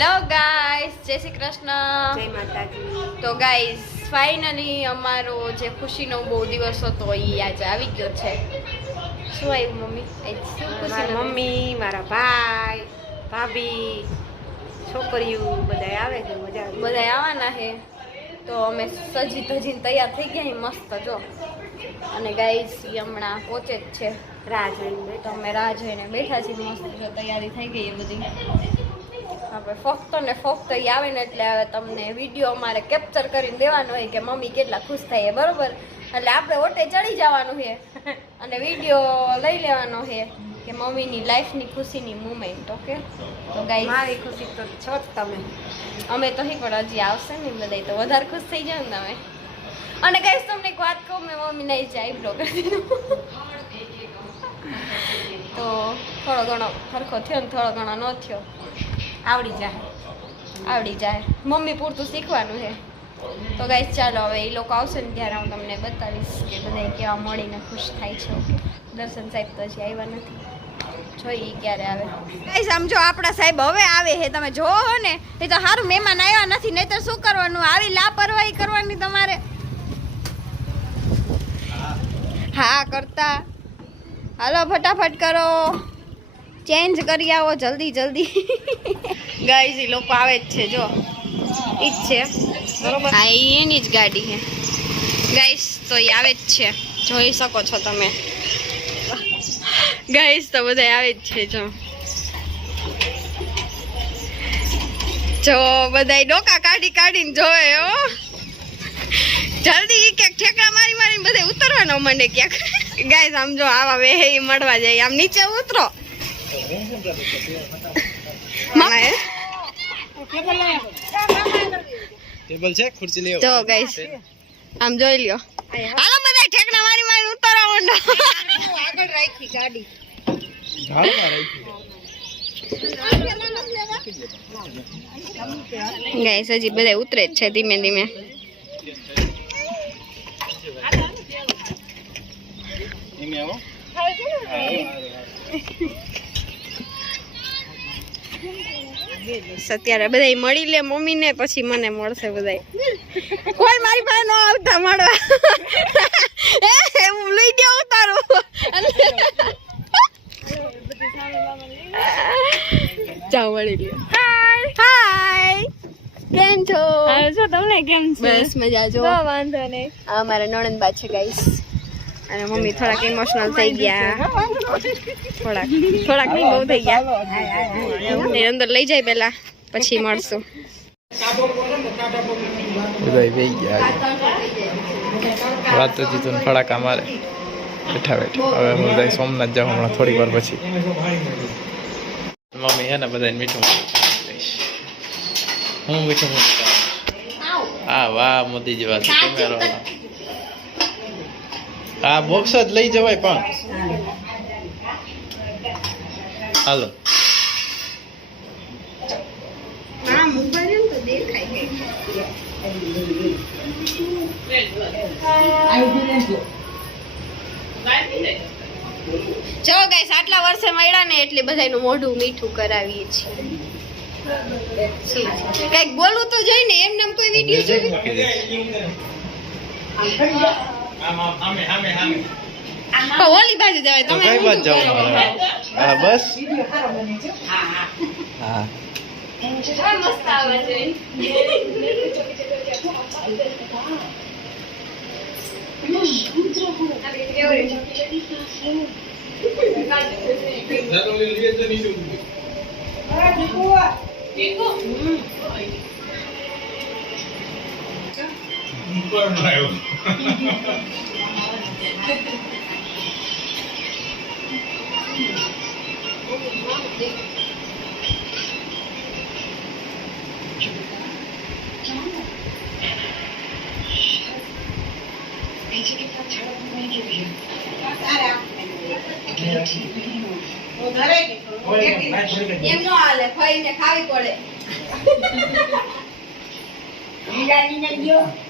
Hello guys જય શ્રી કૃષ્ણ. જય માતાજી. તો ગાઈસ ફાઇનલી અમારો જે ખુશીનો બહુ દિવસ હતો એ આજે આવી ગયો છે. શું આવ્યું મમ્મી? શું ખુશી મમ્મી મારા ભાઈ ભાભી છોકરીઓ બધા આવે છે મજા બધા આવવાના છે. તો અમે સજી ધજીને તૈયાર થઈ ગયા મસ્ત જો. અને ગાઈસ હમણાં પહોંચે જ છે. રાહ જોઈને તો અમે રાહ જોઈને બેઠા છીએ મસ્ત જો તૈયારી થઈ ગઈ એ બધી. આપણે ફક્ત ને ફક્ત એ આવે ને એટલે હવે તમને વીડિયો અમારે કેપ્ચર કરીને દેવાનો હોય કે મમ્મી કેટલા ખુશ થાય બરોબર? એટલે આપણે ઓટે ચડી જવાનું છે. અને વીડિયો લઈ લેવાનો છે કે મમ્મીની લાઈફની ખુશીની મુમેન્ટ ઓકે તો ગાઈ મારી ખુશી તો છો જ તમે. અમે તો હી પણ હજી આવશે ને બધા તો વધારે ખુશ થઈ જાય ને તમે. અને ગાઈસ તમને એક વાત કહું મેં મમ્મીને જ આઈબ્રો કરી દીધું. તો થોડો ઘણો સરખો થયો ને થોડો ઘણો ન થયો. આવડી જાય. આવડી જાય. મમ્મી પૂરતું શીખવાનું છે. તો ગાઈસ ચાલો હવે એ લોકો આવશે ને ત્યારે હું તમને બતાવીશ કે બધા કેવા મળીને ખુશ થાય છે. ઓકે. દર્શન સાહેબ તો હજી આવ્યા નથી. જોઈએ ક્યારે આવે. ગાઈસ આમ જો આપણા સાહેબ હવે આવે છે. તમે જોવો ને એ તો સારું મહેમાન આવ્યા નથી. નહીતર શું કરવાનું? આવી લાપરવાહી કરવાની તમારે. હા કરતા. હાલો ફટાફટ કરો. ચેન્જ કરી આવો જલ્દી જલ્દી. ગાઈસ એ લોકો આવે જ છે જો. ઈ જ છે. બરોબર? હા એની જ ગાડી છે. ગાઈસ તો એ આવે જ છે. જોઈ શકો છો તમે. ગાઈસ તો બધા આવે જ છે જો. જો બધા ડોકા કાઢી કાઢીને જોવે હો. જલ્દી ક્યાંક ઠેકડા મારી મારીને બધે ઉતરવાનો મને ક્યાંક. ગાઈસ આમ જો આવા વેહે ઈ મળવા જાય. આમ નીચે ઉતરો? ટેબલ છે ખુરશી લેવો જો ગાઈસ આમ જોઈ લ્યો. હાલો બધા ઠેકડા મારી મારી ઉતારો મંડો. આગળ રાખી ગાડી ઢાળમાં રાખી ગાઈસ હજી બધા ઉતરે જ છે ધીમે ધીમે. એમ આવો. અત્યારે બધા મળી લે મમ્મી ને પછી મને મળશે બધા કોઈ મારી પાસે ન આવતા મળવા. હું લઈ ગયા ઉતારું. જાઓ મળી હાય હાય કેમ છો? છો તમને કેમ બસ મજા જો. વાંધો નહીં. આ નણંદ નણંદબા છે ગાઈસ અને મમ્મી થોડાક ઇમોશનલ થઈ ગયા. થોડાક થોડાક નહીં બહુ થઈ ગયા. એ અંદર લઈ જાય પેલા પછી મળશું. વાત તો જીતું ફડાકા મારે. બેઠા બેઠા. હવે હું સોમનાથ જાઉં હમણાં થોડીક વાર પછી. મમ્મી હે ને બધાને મીઠું હું મીઠું મોઢું હા વાહ મોદીજી વાત. કેમેરો હા બોક્સ જ લઈ જવાય પણ. હાલો. જો ગાઈસ આટલા વર્ષે મળ્યા ને એટલે બધાનું મોઢું મીઠું કરાવીએ છીએ. કંઈક બોલવું તો જોઈ ને એમ નામ કોઈ વીડિયો જોઈ ઓલી બાજુ જવાય તો તમે કઈ બાજુ ઊંધું જવું કરો. મારે હા બસ. હા હા, મસ્ત આવે છે. એમ નો હાલે ફઈને ખાવી પડે થોડીક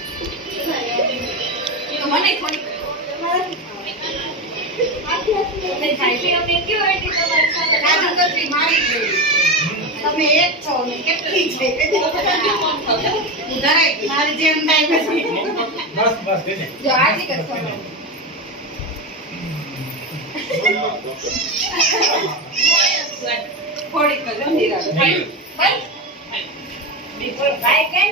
પડે આ તમે એક છો ને કેટલી છે? મારી જેમ થાય પછી જો આજી કરશો થોડીક જ રાખો ભાઈ કેમ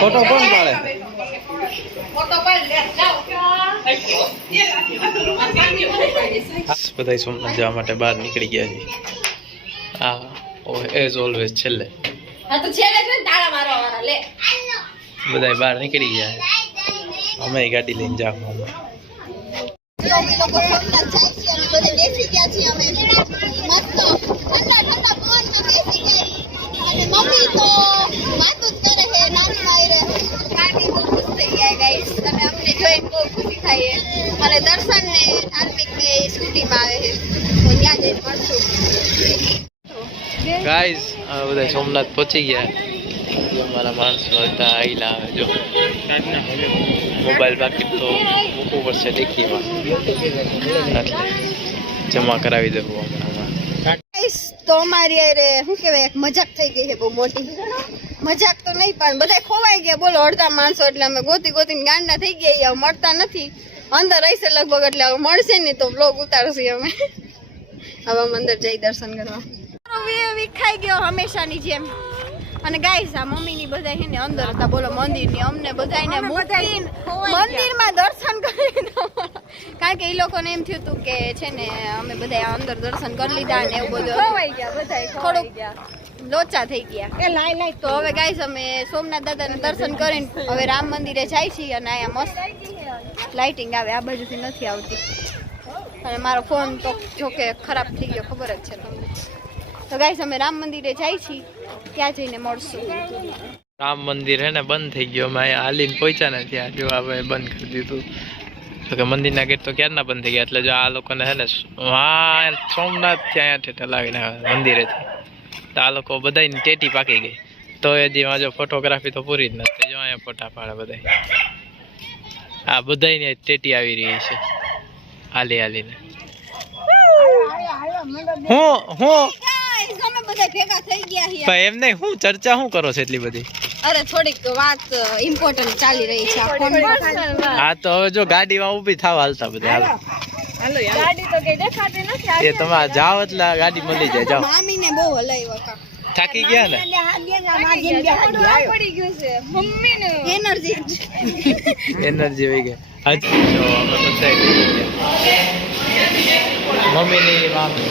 ફોટો કોણ પાડે ફોટો પાડી લે બધા સોમનાથ જવા માટે બહાર નીકળી ગયા છે. હા એઝ ઓલવેઝ છેલ્લે. હા તો છેલ્લે છે ને તાળા મારવા વાળા લે. બધા બહાર નીકળી ગયા છે. અમે ગાડી લઈને જાવ તો અમે લોકો સોમનાથ જાય છે અને બધે બેસી ગયા છીએ અમે મસ્ત ઠંડા ઠંડા પવનમાં બેસી ગયા અને મમ્મી તો વાતો જ કરે છે નાની વાયરે કાકી બહુ ખુશ થઈ ગયા ગાઈસ અને અમને જોઈને બહુ ખુશી થાય છે અને દર્શન ને ધાર્મિક ને સ્કૂટીમાં આવે છે ત્યાં જઈને મળશું. ગાઈઝ હવે બધા સોમનાથ પહોંચી ગયા. અમારા માણસો હતા આઈલા આવે જો. મોબાઈલ બાકી તો મૂકવું પડશે એટલે જમા કરાવી દેવું હમણાં. તો અમારી અરે શું કહેવાય મજાક થઈ ગઈ છે બહુ મોટી. મજાક તો નહીં પણ બધા ખોવાઈ ગયા. બોલો અડધા માણસો એટલે અમે ગોતી ગોતીને ગાંડા થઈ ગયા. મળતા નથી. અંદર રહેશે લગભગ એટલે હવે મળશે ને તો બ્લોગ ઉતારશે અમે. હવે અમે અંદર જઈ દર્શન કરવા. વિખાઈ ગયો હંમેશાની જેમ. અને ગાઈસ આ મમ્મીની બધા છે ને અંદર હતા બોલો મંદિરની અમને બધાને મંદિર મંદિરમાં દર્શન કરી કારણ કે એ લોકોને એમ થયું હતું કે છે ને અમે બધા અંદર દર્શન કરી લીધા ને એવું બધું. ખોવાઈ ગયા બધા થોડુંક લોચા થઈ ગયા. એ લાઈ લાઈ તો. હવે ગાઈસ અમે સોમનાથ દાદાને દર્શન કરીને હવે રામ મંદિરે જાય છીએ અને અહીંયા મસ્ત લાઇટિંગ આવે. આ બાજુથી નથી આવતી. અને મારો ફોન તો જોકે ખરાબ થઈ ગયો ખબર જ છે તમને. તો ગાઈસ અમે રામ મંદિરે જાય છીએ. ત્યાં જઈને મળશું. રામ મંદિર હે ને બંધ થઈ ગયો. અમે અહીંયા હાલીને પહોંચ્યા ને ત્યાં. જો હવે બંધ કરી દીધું. તો કે મંદિરના ગેટ તો ક્યારના બંધ થઈ ગયા? એટલે જો આ લોકોને હે ને હા સોમનાથ ત્યાં ઠેઠા લાવીને આવે મંદિરેથી તો આ લોકો બધાની ટેટી પાકી ગઈ. તો એ દીમાં જો ફોટોગ્રાફી તો પૂરી જ નથી. જો અહીંયા ફોટા પાડે બધા આ બધાની ટેટી આવી રહી છે. હાલી હાલીને. હું હું? ગાઈસ અમે બધા ભેગા થઈ ગયા છીએ. પણ એમ નહીં હું ચર્ચા શું કરો છો એટલી બધી? અરે થોડીક વાત ઇમ્પોર્ટન્ટ ચાલી રહી છે આ હા તો હવે જો ગાડીમાં ઊભી થાવ હાલતા બધા. હાલો. ગાડી તો કઈ દેખાતી નથી એ તમે જાઓ એટલે ગાડી મળી જાય જાઓ. મામીને બહુ હલાવ્યો કા થાકી ગયા ને? પડી ગયું છે. મમ્મીને. એનર્જી. એનર્જી વહી ગઈ. હજી જો અમે બધા મમ્મીની મામી.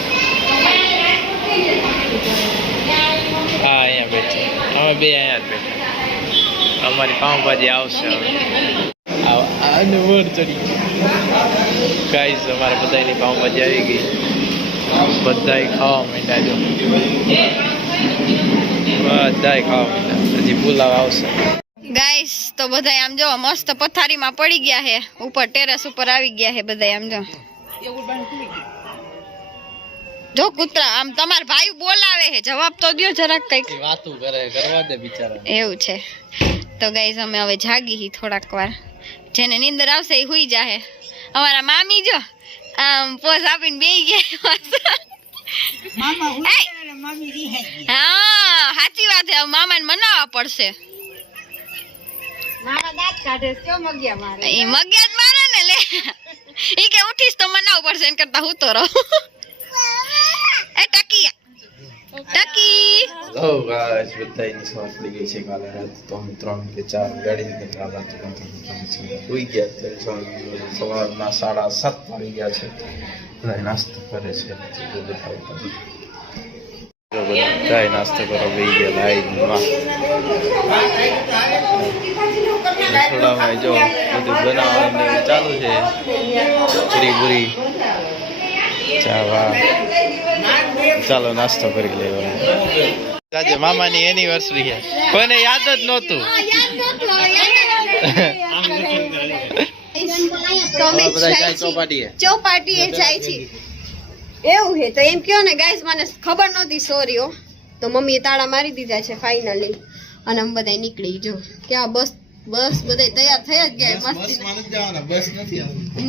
હા અહીંયા બેઠા. અમે બે અહીંયા જ બેઠા. અમારી પાઉંભાજી આવશે હવે. આવ- આને ચડી ગાઈસ અમારા બધાની પાઉંભાજી આવી ગઈ. બધાય ખાવા માંડ્યા જો. બધાય ખાવા માંડ્યા. હજી પુલાવ આવશે. ગાઈસ તો બધા આમ જો મસ્ત પથારીમાં પડી ગયા છે. ઉપર ટેરેસ ઉપર આવી ગયા છે બધા આમ જો. જો કૂતરા આમ તમારા ભાઈ બોલાવે છે. જવાબ તો દ્યો જરાક કંઈક. વાતું કરે કરવા દે બિચારા એવું છે. તો ગાઈસ અમે હવે જાગી હી થોડાક વાર. જેને નીંદર આવશે એ હુઈ જાહે. અમારા મામી જો આમ પોઝ આપીને બેહી ગયા હા સાચી વાત છે. મામાને મનાવવા પડશે. મગ્યા એ મગ્યા જ મારે ને લે. એ કે ઉઠીશ તો મનાવવું પડશે એમ કરતા હું તો રહું. ટકી. ઓ ગાઈસ બધાની સવાર પડી ગઈ છે ત્રણ કે ચાર ગાડી સુઈ ગયા. સવારના સાડા સાત વાગી ગયા છે. નાસ્તો કરે છે. નાસ્તો કરો બેસી ગયા લાઈનમાં. રસોડામાં જો બધું બનાવવાનું ચાલુ છે. પૂરી. ચાવા ચાલો નાસ્તો કરી લેવાનો આજે મામાની એનિવર્સરી છે. કોઈને યાદ જ નહોતું. ચોપાટીએ. જાય છે એવું છે તો એમ કયો ને ગાઈસ મને ખબર નહોતી સોરી તો મમ્મીએ તાળા મારી દીધા છે ફાઇનલી અને અમે બધા નીકળી જો ક્યાં બસ બસ બધા તૈયાર થઈ જ ગયા મસ્તી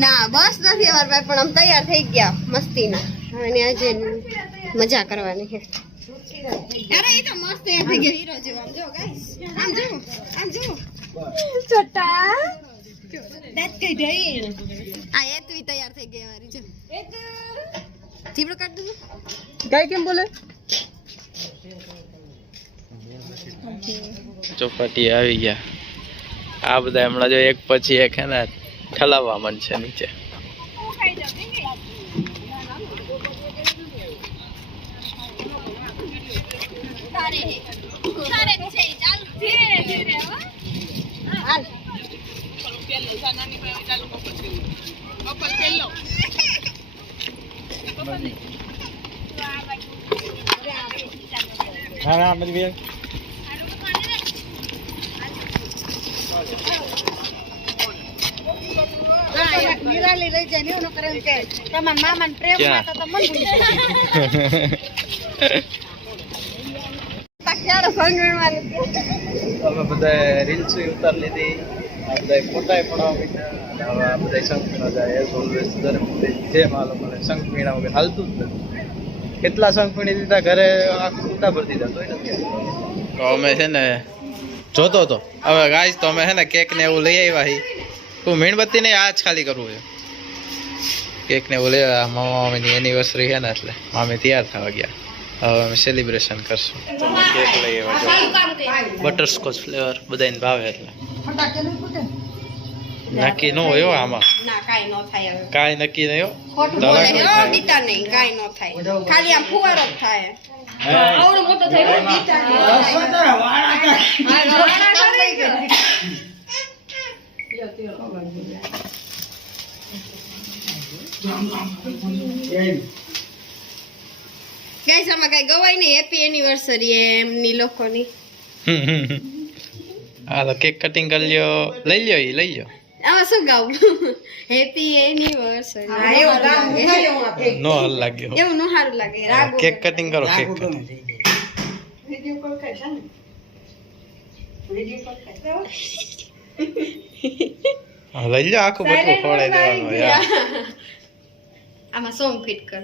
ના બસ નથી અમારા ભાઈ પણ આમ તૈયાર થઈ ગયા મસ્તીના. ના અને આજે મજા કરવાની છે. અરે એ તો મસ્ત તૈયાર થઈ ગયા. હીરો જેવો આમ જો ગાઈસ આમ જો આમ જો છોટા. દાંત કઈ ગઈ આ એતવી તૈયાર થઈ ગઈ મારી જો. જીબડો કાઢ દઉં ગાય કેમ બોલે? ચોપાટી આવી ગયા. આ બધા હમણાં જો એક પછી એક હે ને, ઠલાવવા માંડશે નીચે. હા હે છે ચાલ ધીરે ધીરે હો હાલ નિરાલી રહી જાય ને એવું કરે કે તમારા મામાને પ્રેમ ક્યાં? તો મન ભૂલી જાય. પાક્યારો અમે બધા રીલ્સ ઉતાર લીધી બધા ફોટા પડાવવા હવે આ બધા શંખ પીણા જાય એઝ ઓલવેઝ દરેક જેમ આ લોકોને શંખ પીણા વગર હાલતું જ નથી કેટલા શંખ પીણી દીધા ઘરે આખું ઉતા ભરી દીધા નથી તો અમે છે ને જોતો હતો. હવે ગાઈસ તો અમે છે ને કેક ને એવું લઈ આવ્યા હી. હું મીણબત્તી ને આ જ ખાલી કરવું છે. કેક ને એવું લઈ આવ્યા. મામા મામીની એનિવર્સરી છે ને એટલે. મામી તૈયાર થવા ગયા. હવે અમે સેલિબ્રેશન કરશું. કેક લઈ આવ્યા બટરસ્કોચ ફ્લેવર બધાને ભાવે એટલે. નક્કી ન હોય આમાં. કાઈ નક્કી નહીં હો. હો નહીં કાઈ ન થાય. ખાલી આમ ફુવારો જ થાય. આવડો મોટો ગાઈસ આમાં કઈ ગવાય નહીં. હેપી એનિવર્સરી એમની લોકોની. હા તો કેક કટિંગ કરી લ્યો. લઈ લ્યો એ લઈ લ્યો. આમાં શું ગાવું? હેપી એનિવર્સરી હા, એવું ઉઠાડ્યો હું આ ફેંક. નો હાલ લાગ્યો. એવું નું સારું લાગે રાગો કેક કટિંગ કરો કેક કટિંગ વીડિયો કોલ કરે છે ને. વીડિયો કોલ કરે. હા, લઈ લ્યો આખું બટકું ખવડાવી દેવાનું યાર. આમાં સોંગ ફિટ કર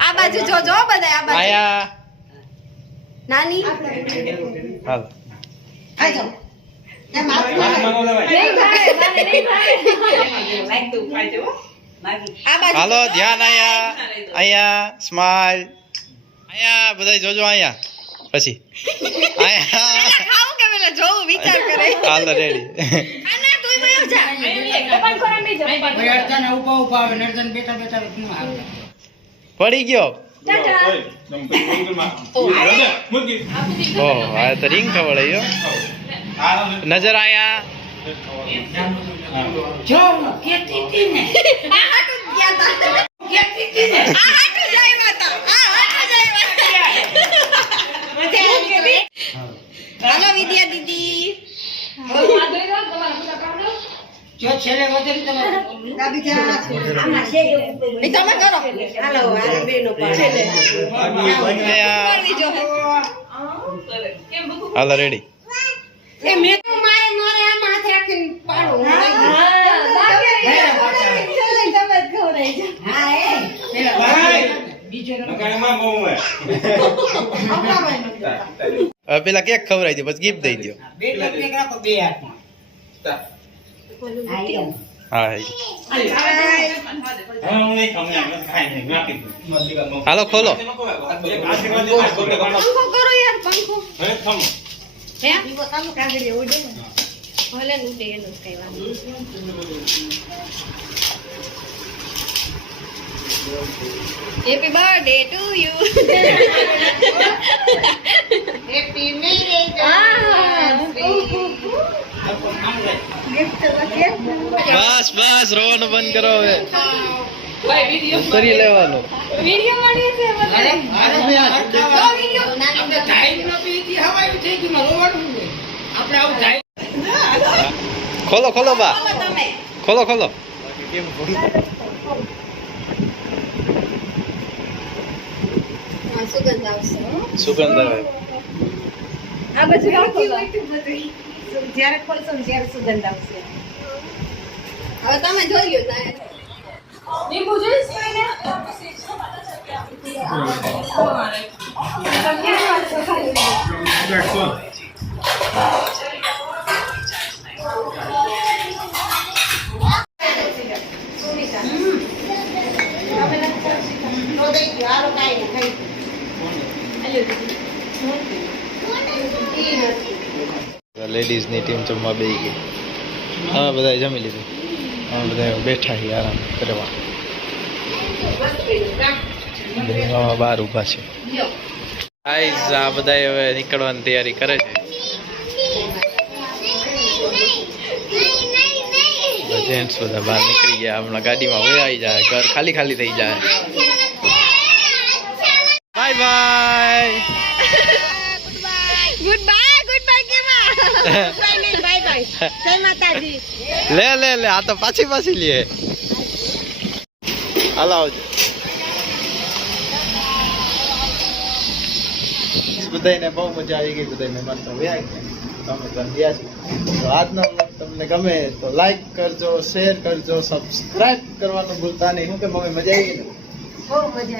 આ બાજુ જોજો બધા આ બાજુ. આયા. નાની. હાલ. આ જાઓ. હાલો ધ્યાન અહીંયા અહીંયા સ્માઈલ અહીંયા બધા જોજો અહીંયા પછી. આયા. પેલા ખાવું કે પેલા જોવું? વિચાર કરે. હાલો રેડી આ ના તું વયો જા. પડી ગયો. ઓહો આ તો રિંગ ખવડાવ્યો નજર આયા. આ જ ગયા તા. તા. આ આવ્યા હાલો વિદ્યા દીદી. દાબી છે. એ તમે કરો. હાલો, આ બેનો. આયા. કરવી જો હાલો રેડી એ મે તો મારે મારે આમ હાથ રાખીને પાડો. પેલા કેક ખવડાવી દો પછી ગિફ્ટ દઈ દો હા, એમ. હા હાલો ખોલો. પંખો કરો યાર પંખો હે ભલે ને ઉડે એનું જ કઈ વાંધો happy birthday to you happy marriage બસ બસ રોવાનું બંધ કરો હવે. કરી લેવાનું. ખોલો ખોલો બા. ખોલો ખોલો સુગંધ આવશે સુગંધ આવે. આ બાજુ રાખો બા. જ્યારે ખોલશો ને ત્યારે સુગંધ આવશે. હવે તમે જોઈ લો તારે લીંબુ જોઈશ? કોઈને? તો દઈ ગયો હાલો કાંઈ નહીં ખાઈ લેડીઝની ટીમ જમવા બેસી ગઈ. હા બધા જમી લીધું. હા બધા બેઠા છીએ આરામ કરવા. બહાર ઊભા છે. ગાઈઝ આ બધા હવે નીકળવાની તૈયારી કરે છે. જેન્ટ્સ બધા બહાર નીકળી ગયા. હમણાં ગાડીમાં આવી જાય. ઘર ખાલી ખાલી થઈ જાય. બાય બાય ગુડ બાય કેવા બાય બાય જય માતાજી લે લે લે આ તો પાછી પાછી લે. હાલો આવજો. બધાને બહુ મજા આવી ગઈ બધા મહેમાન તો વ્યાય તમે ગયા તો આજનો તમને ગમે તો લાઈક કરજો શેર કરજો સબસ્ક્રાઇબ કરવાનું ભૂલતા નહીં. હું કે મમ્મી મજા આવી ગઈ ને? બહુ મજા